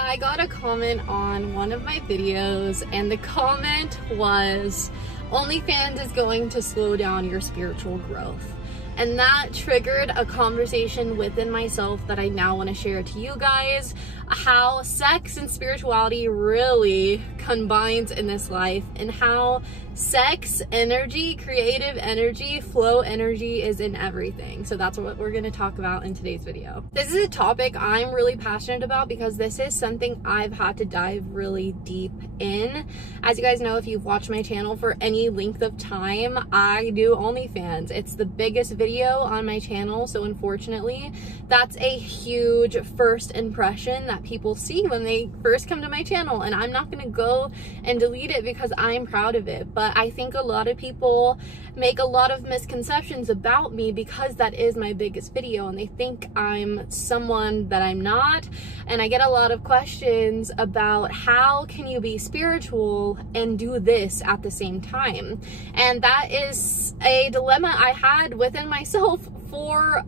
I got a comment on one of my videos, and the comment was, OnlyFans is going to slow down your spiritual growth. And that triggered a conversation within myself that I now want to share to you guys, how sex and spirituality really combines in this life, and how sex energy, creative energy, flow energy is in everything. So that's what we're going to talk about in today's video. This is a topic I'm really passionate about because this is something I've had to dive really deep in. As you guys know, if you've watched my channel for any length of time, I do OnlyFans. It's the biggest video on my channel, so unfortunately that's a huge first impression that people see when they first come to my channel, and I'm not going to go and delete it because I'm proud of it. But I think a lot of people make a lot of misconceptions about me because that is my biggest video, and they think I'm someone that I'm not. And I get a lot of questions about how can you be spiritual and do this at the same time, and that is a dilemma I had within myself for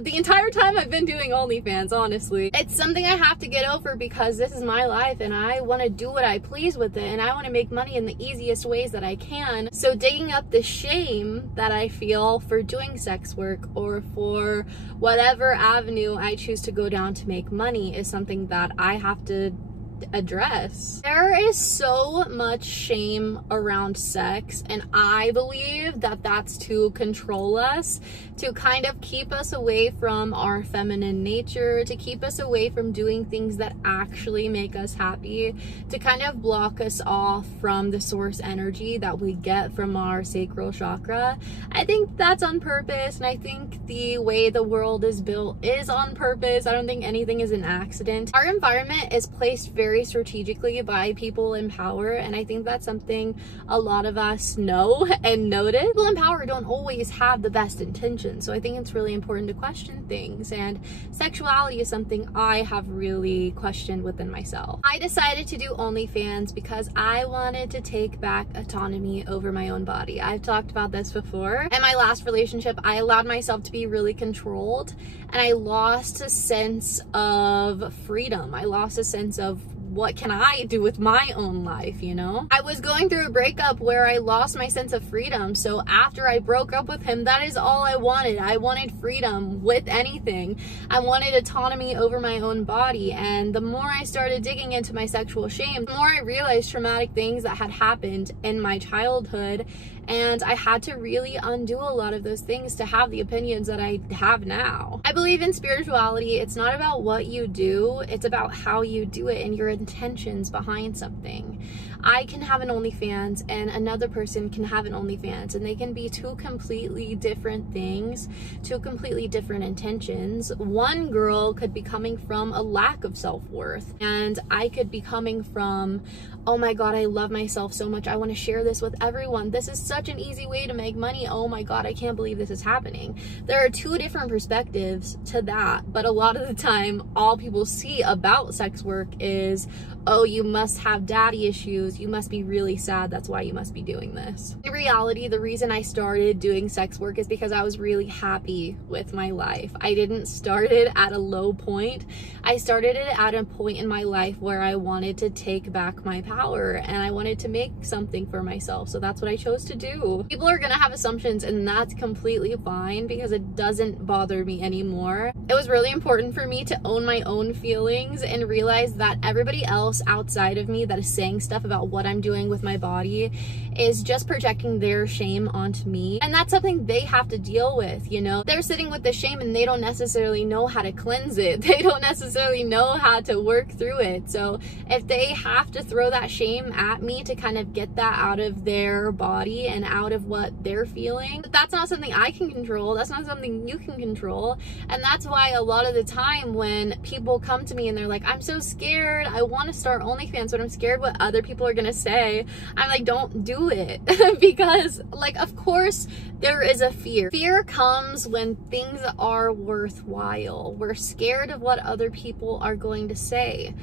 the entire time I've been doing OnlyFans, honestly. It's something I have to get over because this is my life and I want to do what I please with it, and I want to make money in the easiest ways that I can. So digging up the shame that I feel for doing sex work or for whatever avenue I choose to go down to make money is something that I have to address. There is so much shame around sex, and I believe that that's to control us, to kind of keep us away from our feminine nature, to keep us away from doing things that actually make us happy, to kind of block us off from the source energy that we get from our sacral chakra. I think that's on purpose, and I think the way the world is built is on purpose. I don't think anything is an accident. Our environment is placed very strategically by people in power, and I think that's something a lot of us know and notice. People in power don't always have the best intentions, so I think it's really important to question things, and sexuality is something I have really questioned within myself. I decided to do OnlyFans because I wanted to take back autonomy over my own body. I've talked about this before. In my last relationship, I allowed myself to be really controlled, and I lost a sense of freedom. I lost a sense of what can I do with my own life, you know? I was going through a breakup where I lost my sense of freedom. So after I broke up with him, that is all I wanted. I wanted freedom with anything. I wanted autonomy over my own body. And the more I started digging into my sexual shame, the more I realized traumatic things that had happened in my childhood. And I had to really undo a lot of those things to have the opinions that I have now. I believe in spirituality. It's not about what you do, it's about how you do it and your intentions behind something. I can have an OnlyFans and another person can have an OnlyFans, and they can be two completely different things, two completely different intentions. One girl could be coming from a lack of self-worth, and I could be coming from, oh my god, I love myself so much, I want to share this with everyone, this is such an easy way to make money, oh my god, I can't believe this is happening. There are two different perspectives to that, but a lot of the time all people see about sex work is, oh, you must have daddy issues, you must be really sad, that's why you must be doing this. In reality, the reason I started doing sex work is because I was really happy with my life. I didn't start it at a low point. I started it at a point in my life where I wanted to take back my power and I wanted to make something for myself. So that's what I chose to do. People are gonna have assumptions, and that's completely fine because it doesn't bother me anymore. It was really important for me to own my own feelings and realize that everybody else outside of me that is saying stuff about what I'm doing with my body is just projecting their shame onto me, and that's something they have to deal with, you know? They're sitting with the shame and they don't necessarily know how to cleanse it. They don't necessarily know how to work through it. So if they have to throw that shame at me to kind of get that out of their body and out of what they're feeling, that's not something I can control. That's not something you can control. And that's why a lot of the time when people come to me and they're like, I'm so scared, I want to start OnlyFans, but I'm scared what other people are gonna say, I'm like, don't do it. Because, like, of course there is a fear. Fear comes when things are worthwhile. We're scared of what other people are going to say.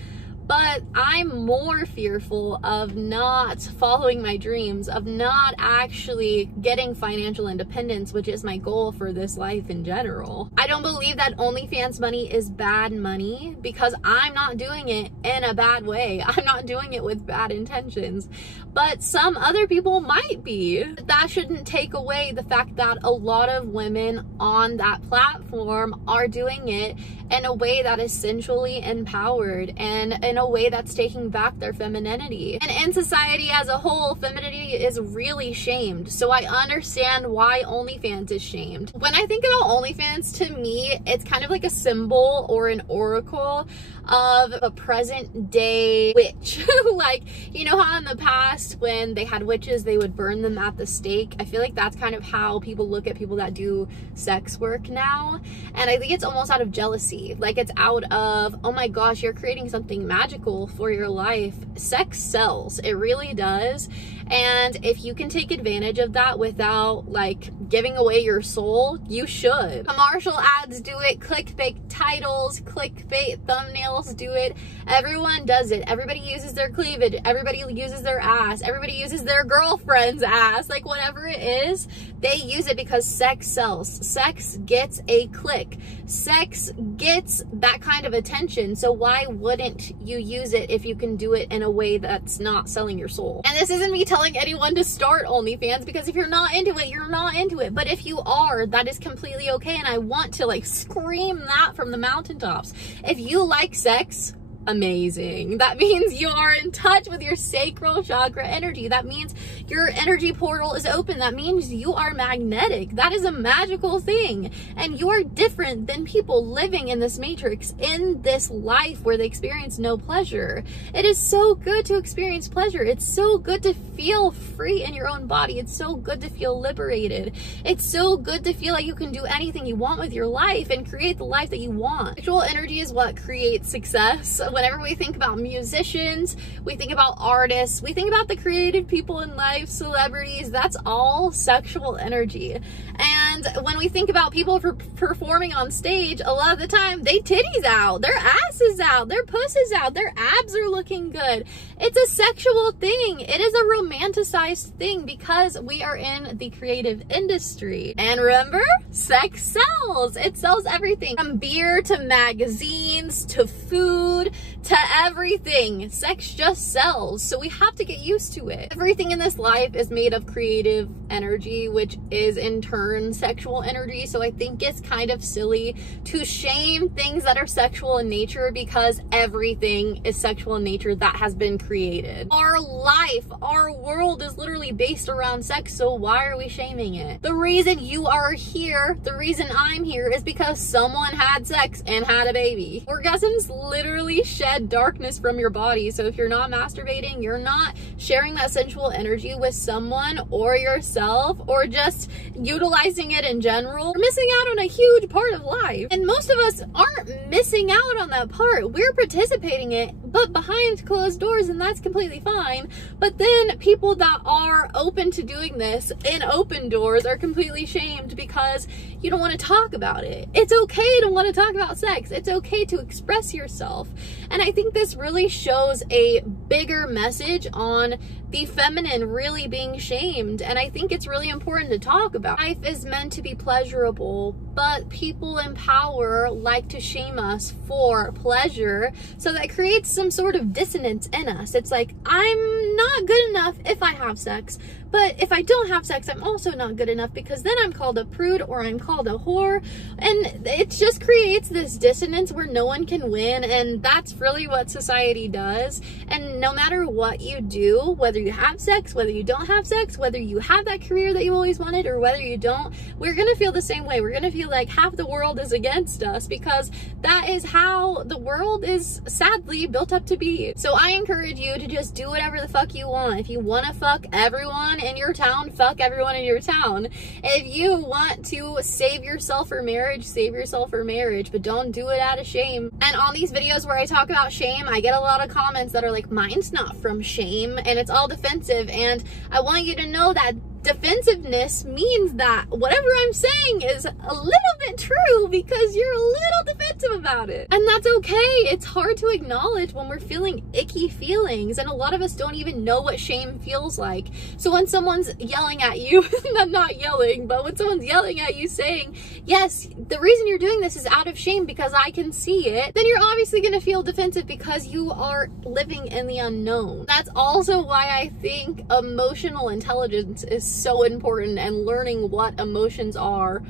But I'm more fearful of not following my dreams, of not actually getting financial independence, which is my goal for this life in general. I don't believe that OnlyFans money is bad money because I'm not doing it in a bad way. I'm not doing it with bad intentions, but some other people might be. That shouldn't take away the fact that a lot of women on that platform are doing it in a way that is sensually empowered and in a way that's taking back their femininity. And in society as a whole, femininity is really shamed. So I understand why OnlyFans is shamed. When I think about OnlyFans, to me, it's kind of like a symbol or an oracle of a present day witch. Like, you know how in the past when they had witches, they would burn them at the stake? I feel like that's kind of how people look at people that do sex work now. And I think it's almost out of jealousy. Like, it's out of, oh my gosh, you're creating something magical for your life. Sex sells. It really does. And if you can take advantage of that without like giving away your soul, you should. Commercial ads do it, clickbait titles, clickbait thumbnails do it. Everyone does it. Everybody uses their cleavage. Everybody uses their ass. Everybody uses their girlfriend's ass. Like, whatever it is, they use it because sex sells. Sex gets a click. Sex gets that kind of attention. So why wouldn't you use it if you can do it in a way that's not selling your soul? And this isn't me telling anyone to start OnlyFans, because if you're not into it, you're not into it. But if you are, that is completely okay. And I want to like scream that from the mountaintops. If you like sex, amazing. That means you are in touch with your sacral chakra energy. That means your energy portal is open. That means you are magnetic. That is a magical thing. And you are different than people living in this matrix, in this life where they experience no pleasure. It is so good to experience pleasure. It's so good to feel free in your own body. It's so good to feel liberated. It's so good to feel like you can do anything you want with your life and create the life that you want. Sexual energy is what creates success. Whenever we think about musicians, we think about artists, we think about the creative people in life, celebrities, that's all sexual energy. And when we think about people performing on stage, a lot of the time, they titties out, their ass is out, their puss is out, their abs are looking good. It's a sexual thing. It is a romanticized thing because we are in the creative industry. And remember, sex sells. It sells everything from beer to magazines to food to everything. Sex just sells. So we have to get used to it. Everything in this life is made of creative energy, which is in turn sexual energy. So I think it's kind of silly to shame things that are sexual in nature, because everything is sexual in nature that has been created. Our life, our world is literally based around sex. So why are we shaming it? The reason you are here, the reason I'm here, is because someone had sex and had a baby. Orgasms literally shed darkness from your body. So if you're not masturbating, you're not sharing that sensual energy with someone or yourself, or just utilizing it in general, you're missing out on a huge part of life. And most of us aren't missing out on that part. We're participating in it, but behind closed doors, and that's completely fine. But then people that are open to doing this in open doors are completely shamed because you don't want to talk about it. It's okay to want to talk about sex. It's okay to express yourself. And I think this really shows a bigger message on the feminine really being shamed. And I think it's really important to talk about. Life is meant to be pleasurable, but people in power like to shame us for pleasure. So that creates some sort of dissonance in us. It's like, I'm not good enough if I have sex, but if I don't have sex, I'm also not good enough, because then I'm called a prude or I'm called a whore. And it just creates this dissonance where no one can win. And that's really what society does. And no matter what you do, whether you have sex, whether you don't have sex, whether you have that career that you always wanted or whether you don't, we're gonna feel the same way. We're gonna feel like half the world is against us, because that is how the world is sadly built up to be. So I encourage you to just do whatever the fuck you want. If you want to fuck everyone in your town, fuck everyone in your town. If you want to save yourself for marriage, save yourself for marriage, but don't do it out of shame. And on these videos where I talk about shame, I get a lot of comments that are like, mine's not from shame, and it's all defensive. And I want you to know that defensiveness means that whatever I'm saying is a little bit true because you're a little defensive about it. And that's okay. It's hard to acknowledge when we're feeling icky feelings, and a lot of us don't even know what shame feels like. So when someone's yelling at you, not yelling, but when someone's yelling at you saying, yes, the reason you're doing this is out of shame because I can see it, then you're obviously going to feel defensive because you are living in the unknown. That's also why I think emotional intelligence is so important, and learning what emotions are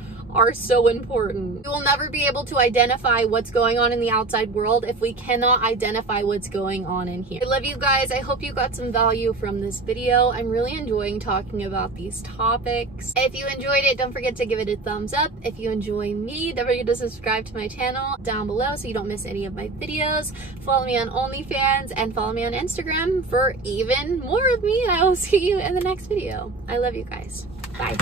so important. We will never be able to identify what's going on in the outside world if we cannot identify what's going on in here. I love you guys. I hope you got some value from this video. I'm really enjoying talking about these topics. If you enjoyed it, don't forget to give it a thumbs up. If you enjoy me, don't forget to subscribe to my channel down below so you don't miss any of my videos. Follow me on OnlyFans and follow me on Instagram for even more of me, and I will see you in the next video. I love you guys. Bye.